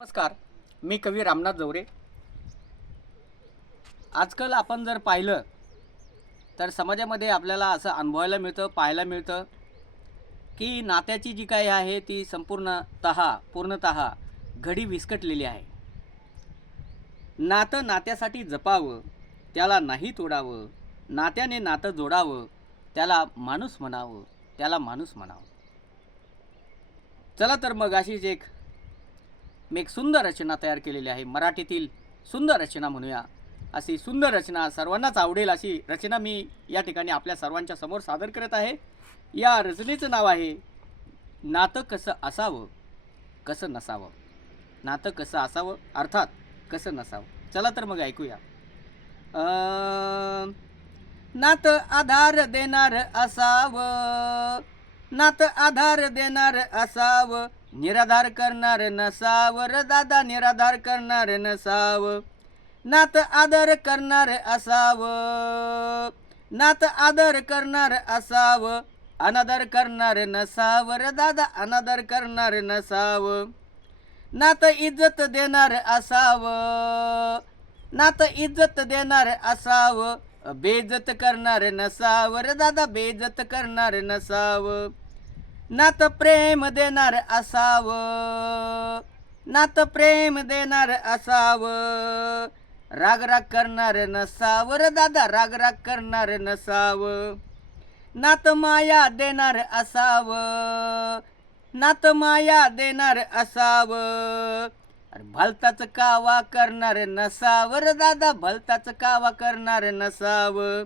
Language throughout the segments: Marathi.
नमस्कार मी कवी रामनाथ जवरे. आजकाल आपण जर पाहिलं तर समाजामध्ये आपल्याला असं अनुभवायला मिळतं पाहायला मिळतं की नात्याची जी काही आहे ती संपूर्णत पूर्णत घडी विस्कटलेली आहे. नातं नात्यासाठी जपावं त्याला नाही तोडावं नात्याने नातं जोडावं त्याला माणूस म्हणावं त्याला माणूस म्हणावं. चला तर मग अशीच एक मी एक सुंदर रचना तयार केलेली आहे. मराठीतील सुंदर रचना म्हणूया. अशी सुंदर रचना सर्वांनाच आवडेल अशी रचना मी या ठिकाणी आपल्या सर्वांच्या समोर सादर करत आहे. या रचनेचं नाव आहे नातं कसं असावं कसं नसावं. नातं कसं असावं अर्थात कसं नसावं. चला तर मग ऐकूया. नातं आधार देणार असावं नातं आधार देणार असावं निराधार करणार र दादा निराधार करणार नसावं. नात आदर करणार असावं. नात आदर करणार असावं. अनादर करणार नसावर दादा अनादर करणार नसावं. नात इज्जत देणार असावं. नात इज्जत देणार असावं. बेजत करणार नसावर दादा बेजत करणार नसावं. नात प्रेम देणार असावं. नात प्रेम देणार असावं. राग राग करणार र दादा राग राग करणार नसावं. नातं माया देणार असावं. नातं माया देणार असावं. भलताच कावा करणार र दादा भलताच कावा करणार नसावं.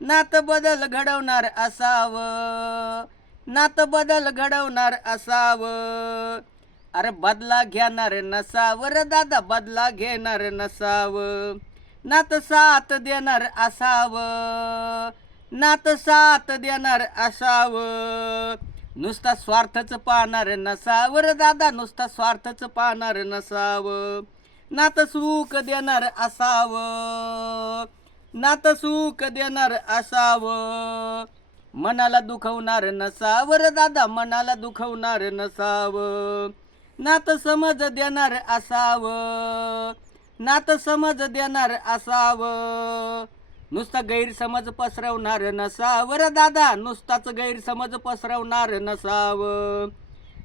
नात बदल घडवणार असावं. नात बदल घडवणार असावं. अरे बदला घेणार नसावर दादा बदला घेणार नसावं. नात साथ देणार असावं. नात साथ देणार असावं. नुसता स्वार्थच पाहणार नसावर दादा नुसता स्वार्थच पाहणार नसावं. नात सुख देणार असावं. नात सुख देणार असावं. मनाला दुखवणार नसावर दादा मनाला दुखवणार नसावं. नात समज देणार असावं. नात समज देणार असावं. नुसता गैरसमज पसरवणार नसावर दादा नुसताच गैरसमज पसरवणार नसावं.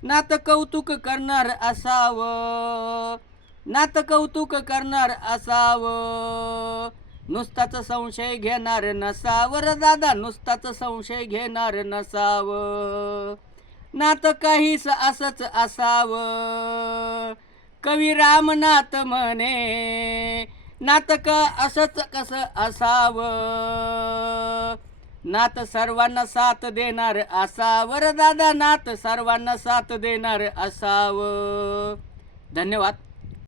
नात कौतुक करणार असावं. नात कौतुक करणार असावं. नुसताच संशय घेणार नसावर दादा नुसताच संशय घेणार नसावं. नातं काहीच असंच असावं. कवी रामनाथ म्हणे नातक असंच कसं असावं? नात सर्वांना साथ देणार असावर दादा नात सर्वांना साथ देणार असावं. धन्यवाद.